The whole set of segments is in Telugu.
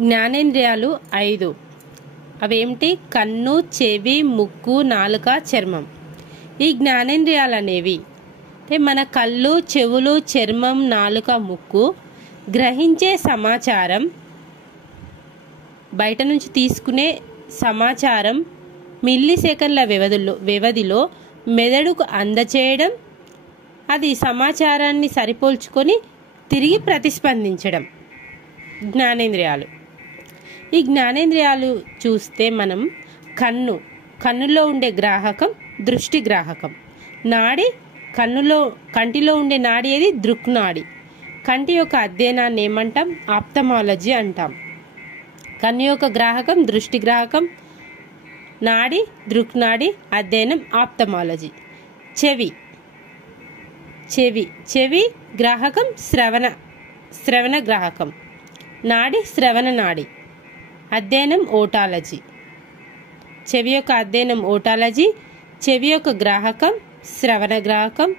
జ్ఞానేంద్రియాలు 5. అవేమిటి? కన్ను, చెవి, ముక్కు, నాలుక, చర్మం. ఈ జ్ఞానేంద్రియాలు అనేవి అంటే మన కళ్ళు, చెవులు, చర్మం, నాలుక, ముక్కు గ్రహించే సమాచారం, బయట నుంచి తీసుకునే సమాచారం మిల్లీ సెకన్ల వ్యవధిలో మెదడుకు అందచేయడం, అది సమాచారాన్ని సరిపోల్చుకొని తిరిగి ప్రతిస్పందించడం జ్ఞానేంద్రియాలు. ఈ జ్ఞానేంద్రియాలు చూస్తే మనం కన్నులో ఉండే గ్రాహకం దృష్టి గ్రాహకం, నాడి కంటిలో ఉండే నాడి ఏది? దృక్నాడి. కంటి యొక్క అధ్యయనాన్ని ఏమంటాం? ఆప్థమాలజీ అంటాం. కన్ను యొక్క గ్రాహకం దృష్టి గ్రాహకం, నాడి దృక్నాడి, అధ్యయనం ఆప్థమాలజీ. చెవి గ్రాహకం శ్రవణ గ్రాహకం, నాడి శ్రవణ నాడి, అధ్యయనం ఓటాలజీ. చెవి యొక్క అధ్యయనం ఓటాలజీ. చెవి యొక్క గ్రాహకం శ్రవణ గ్రాహకం,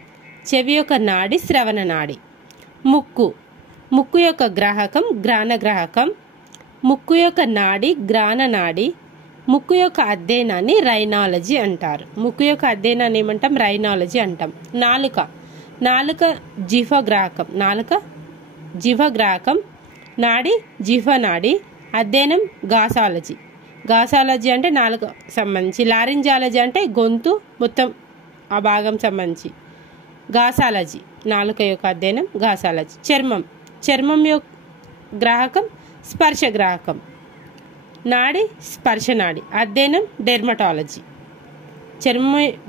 చెవి యొక్క నాడి శ్రవణ నాడి. ముక్కు యొక్క గ్రాహకం గ్రాణ గ్రాహకం, ముక్కు యొక్క నాడి గ్రాణ నాడి. ముక్కు యొక్క అధ్యయనాన్ని రైనాలజీ అంటారు. ముక్కు యొక్క అధ్యయనాన్ని ఏమంటాం? రైనాలజీ అంటాం. నాలుక జిహ్వ గ్రాహకం, నాడి జిహ్వ నాడి, అధ్యయనం గాసాలజీ అంటే నాలుక సంబంధించి. లారింజాలజీ అంటే గొంతు మొత్తం ఆ భాగం సంబంధించి. గాసాలజీ నాలుక యొక్క అధ్యయనం గాసాలజీ. చర్మం యొక్క గ్రాహకం స్పర్శ గ్రాహకం, నాడి స్పర్శ నాడి, అధ్యయనం డెర్మటాలజీ.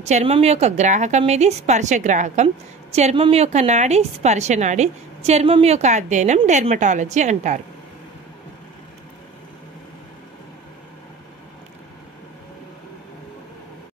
చర్మం యొక్క గ్రాహకం ఇది స్పర్శ గ్రాహకం, చర్మం యొక్క నాడి స్పర్శ నాడి, చర్మం యొక్క అధ్యయనం డెర్మటాలజీ అంటారు.